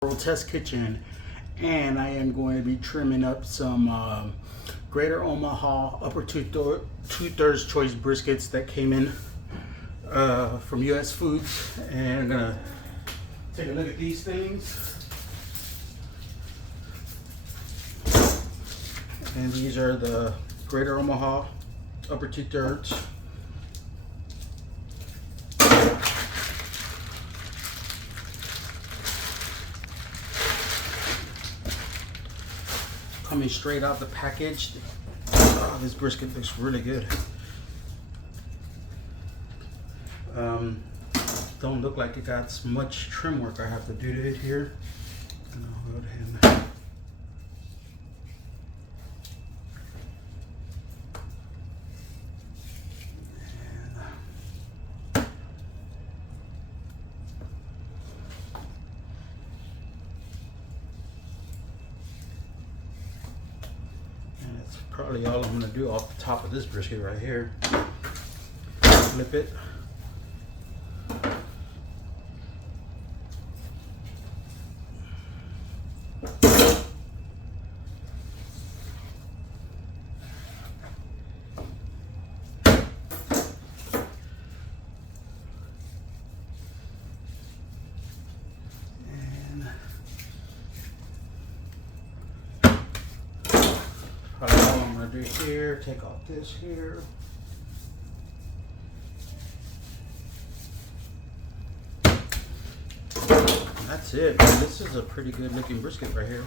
Test Kitchen, and I am going to be trimming up some Greater Omaha upper two-thirds choice briskets that came in from US Foods, and I'm gonna take a look at these things. And these are the Greater Omaha upper two-thirds. Coming straight out the package. Oh, this brisket looks really good. Don't look like it got much trim work I have to do to it here. And I'll go ahead and that's probably all I'm going to do off the top of this brisket right here. Flip it. Probably all I'm going to do here, take off this here. And that's it. This is a pretty good looking brisket right here.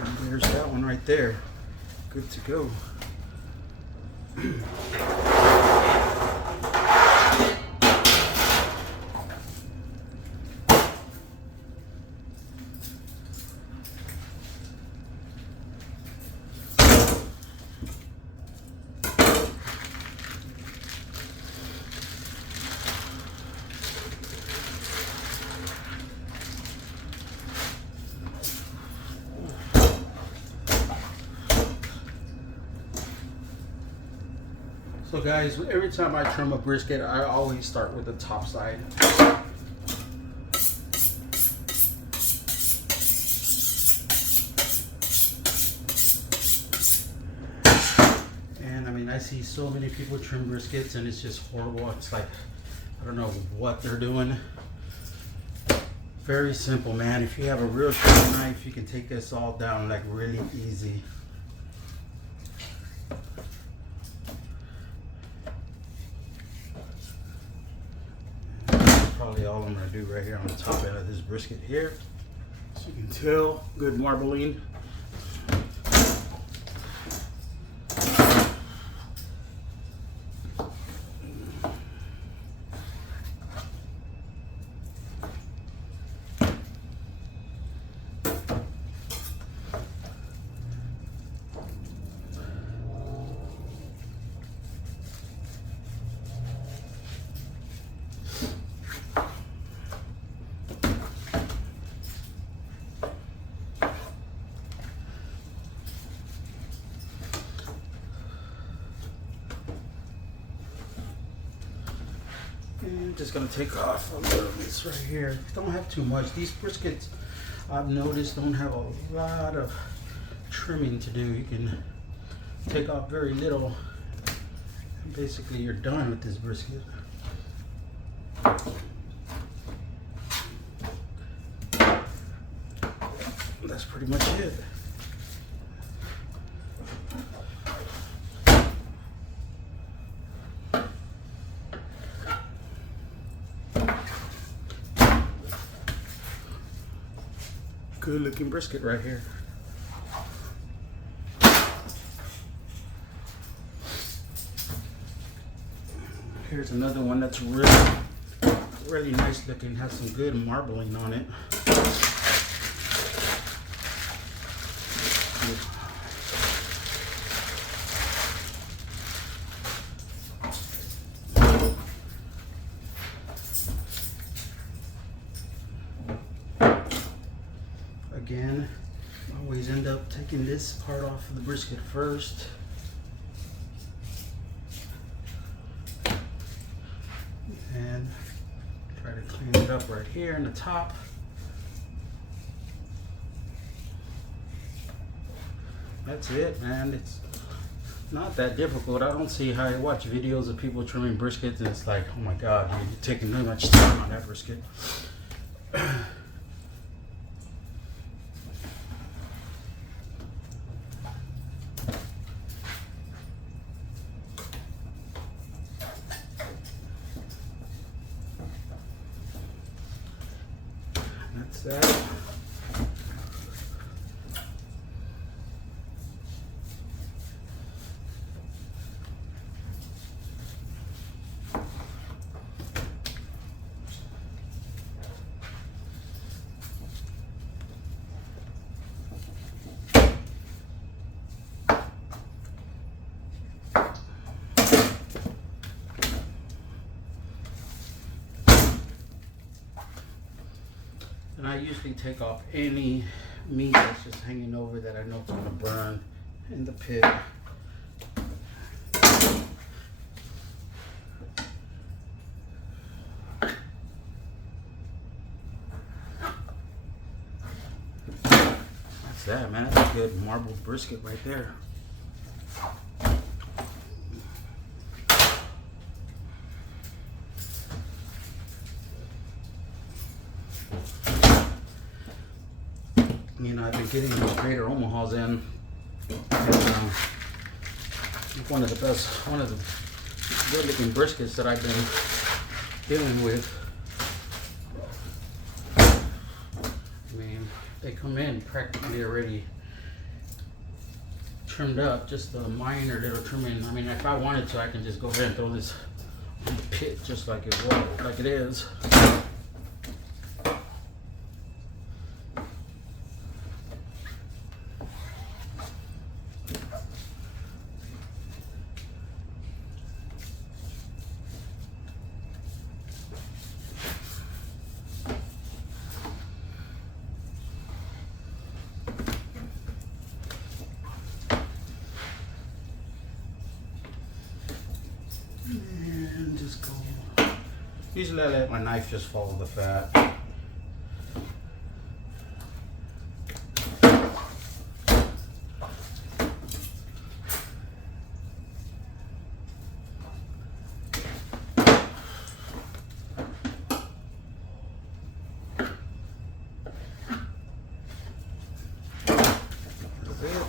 And there's that one right there. Good to go. So guys, every time I trim a brisket, I always start with the top side. And I mean, I see so many people trim briskets and it's just horrible. It's like, I don't know what they're doing. Very simple, man. If you have a real sharp knife, you can take this all down like really easy. Probably all I'm going to do right here on the top end of this brisket here. So you can tell, good marbling. And just gonna take off a little of this right here. Don't have too much. These briskets, I've noticed, don't have a lot of trimming to do. You can take off very little. And basically, you're done with this brisket. That's pretty much it. Good looking brisket right here. Here's another one that's really nice looking, has some good marbling on it. Again, always end up taking this part off of the brisket first. up right here in the top. That's it, man. It's not that difficult. I don't see how I watch videos of people trimming briskets and it's like, oh my god, you're taking too much time on that brisket. That's that. And I usually take off any meat that's just hanging over that I know it's going to burn in the pit. That's that, man. That's a good marbled brisket right there. You know, I've been getting those Greater Omahas in, and one of the good looking briskets that I've been dealing with. I mean, they come in practically already trimmed up, just a minor little trimming. I mean, if I wanted to, I can just go ahead and throw this on the pit just like it was, like it is. And just go. Usually I let my knife just follow the fat. That's it.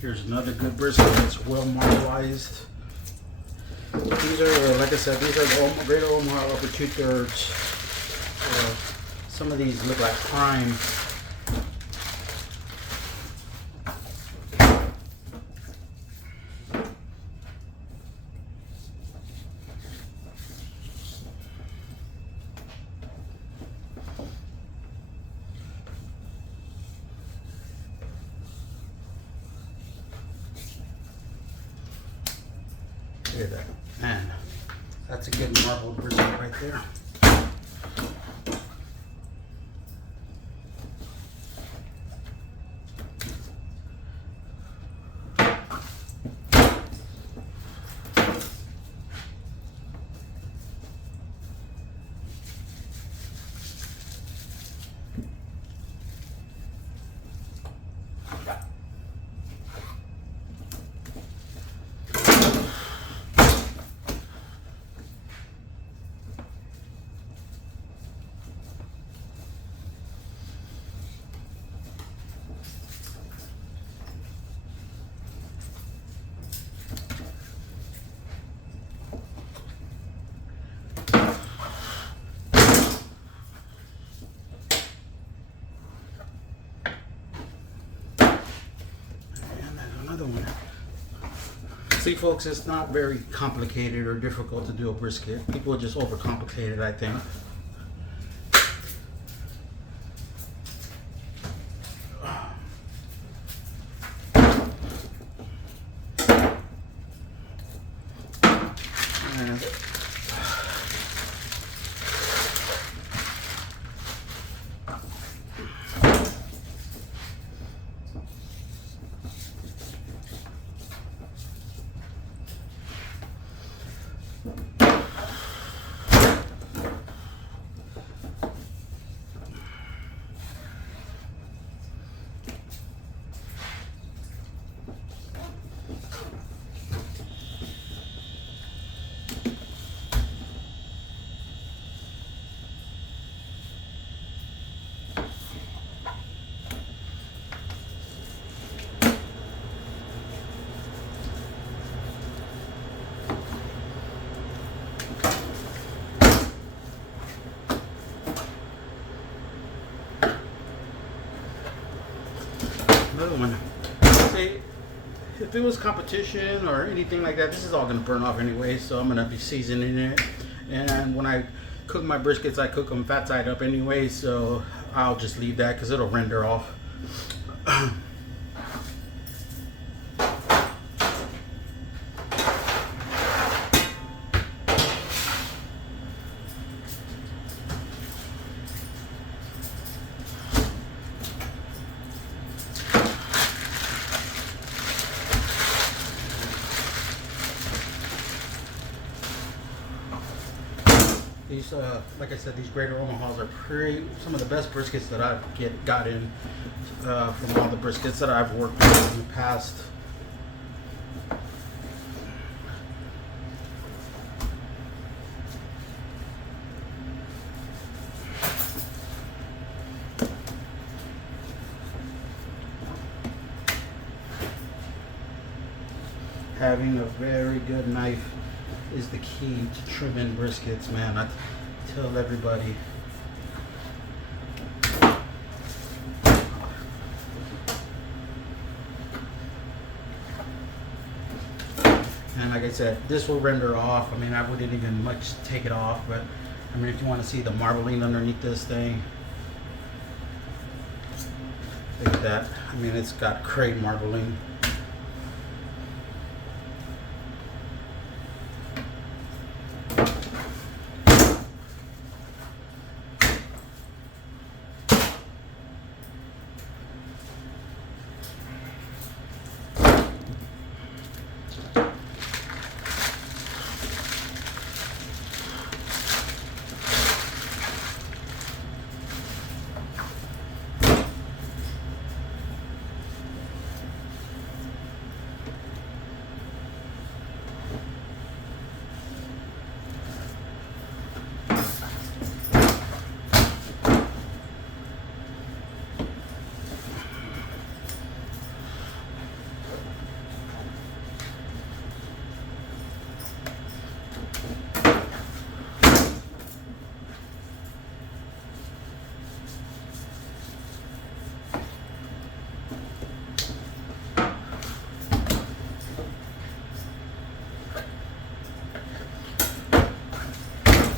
Here's another good brisket that's well marbleized. These are, like I said, these are the Greater Omaha upper 2/3. Some of these look like prime. Look at that. Man, that's a good marbled brisket right there. See, folks, it's not very complicated or difficult to do a brisket. People just overcomplicate it, I think. Another one. See, if it was competition or anything like that, this is all gonna burn off anyway, so I'm gonna be seasoning it. And when I cook my briskets, I cook them fat side up anyway, so I'll just leave that because it'll render off. These, like I said, these Greater Omahas are some of the best briskets that I've gotten from all the briskets that I've worked with in the past. Having a very good knife is the key to trimming briskets, man. I tell everybody. And like I said, this will render off. I mean, I wouldn't even much take it off, but I mean, if you want to see the marbling underneath this thing, look at that. I mean, it's got great marbling.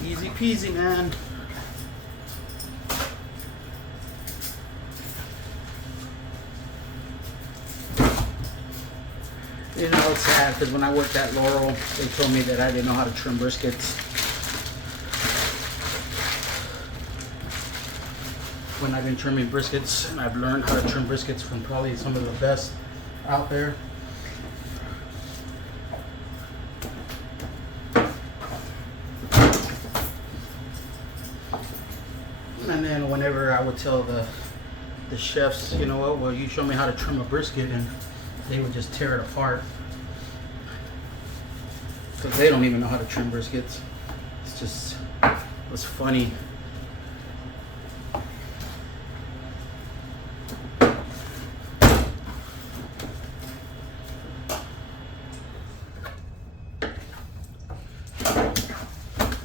Easy peasy, man. You know, it's sad because when I worked at Laurel, they told me that I didn't know how to trim briskets. When I've been trimming briskets, and I've learned how to trim briskets from probably some of the best out there. And then whenever I would tell the chefs, you know what, well, you show me how to trim a brisket, and they would just tear it apart. Because they don't even know how to trim briskets. It's just, it's funny.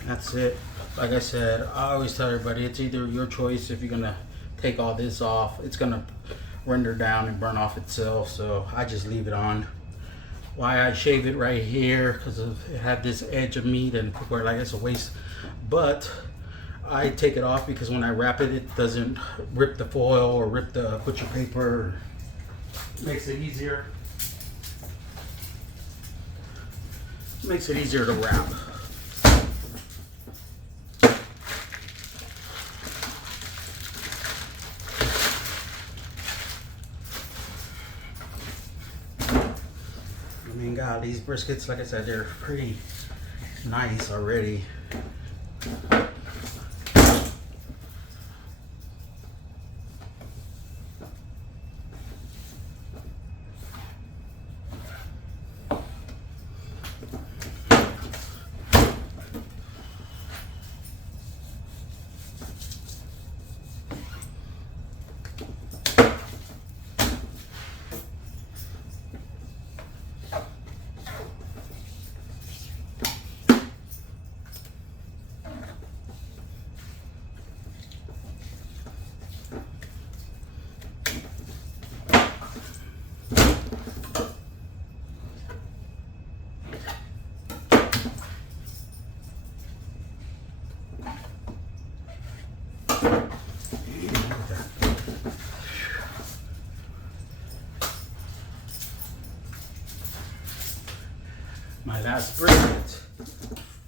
That's it. Like I said, I always tell everybody, it's either your choice. If you're gonna take all this off, it's gonna render down and burn off itself, so I just leave it on. why I shave it right here, because it had this edge of meat and where like it's a waste. But I take it off because when I wrap it, it doesn't rip the foil or rip the butcher paper. Makes it easier. Makes it easier to wrap. I mean, God, these briskets, like I said, they're pretty nice already. My last brisket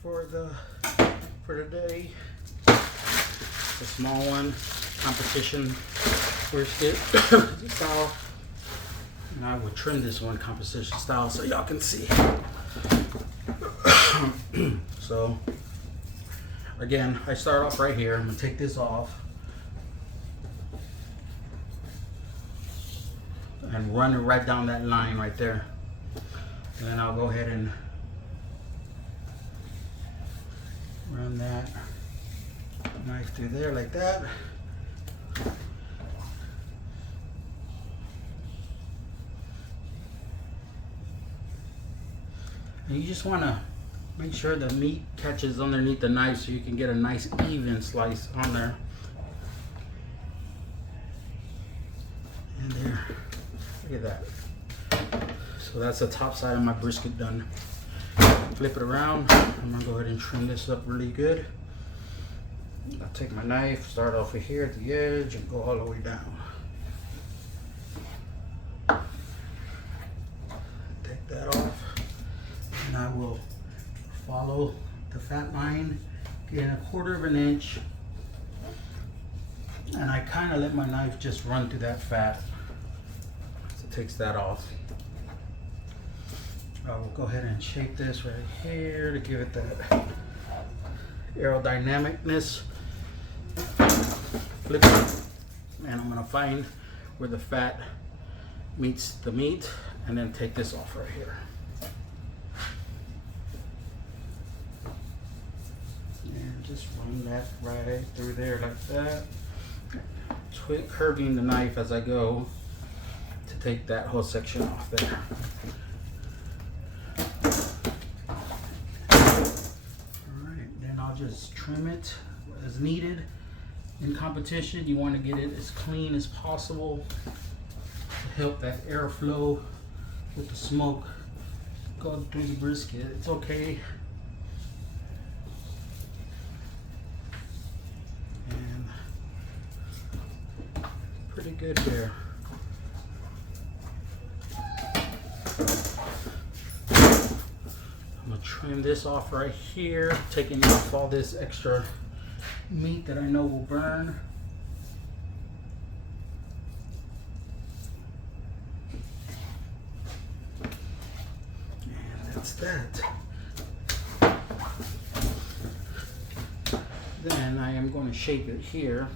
for the day. It's a small one, competition brisket style. And I will trim this one competition style so y'all can see. So again, I start off right here. I'm gonna take this off and run it right down that line right there. And then I'll go ahead and run that knife through there like that. And you just want to make sure the meat catches underneath the knife so you can get a nice even slice on there. And there, look at that. So that's the top side of my brisket done. Flip it around. I'm gonna go ahead and trim this up really good. I'll take my knife, start off here at the edge and go all the way down. Take that off. And I will follow the fat line, get 1/4 of an inch. And I kind of let my knife just run through that fat. So it takes that off. I will go ahead and shape this right here to give it that aerodynamicness. Flip it, and I'm gonna find where the fat meets the meat, and then take this off right here. And just run that right through there like that. Curving the knife as I go to take that whole section off there. Just trim it as needed. In competition, you want to get it as clean as possible to help that airflow with the smoke go through the brisket. It's okay. And pretty good there. Trim this off right here, taking off all this extra meat that I know will burn. And that's that. Then I am going to shape it here.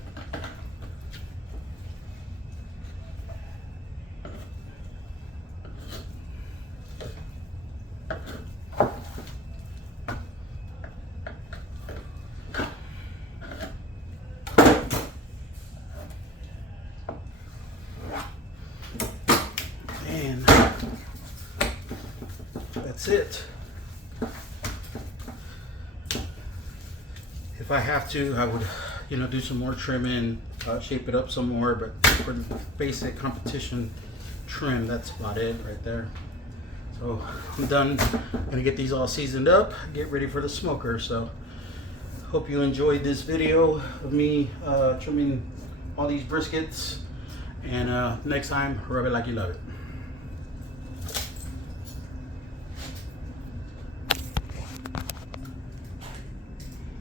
That's it. If I have to, I would, do some more trimming, shape it up some more, but for the basic competition trim, that's about it right there. So I'm done. Gonna get these all seasoned up, get ready for the smoker. So hope you enjoyed this video of me trimming all these briskets. And next time, rub it like you love it.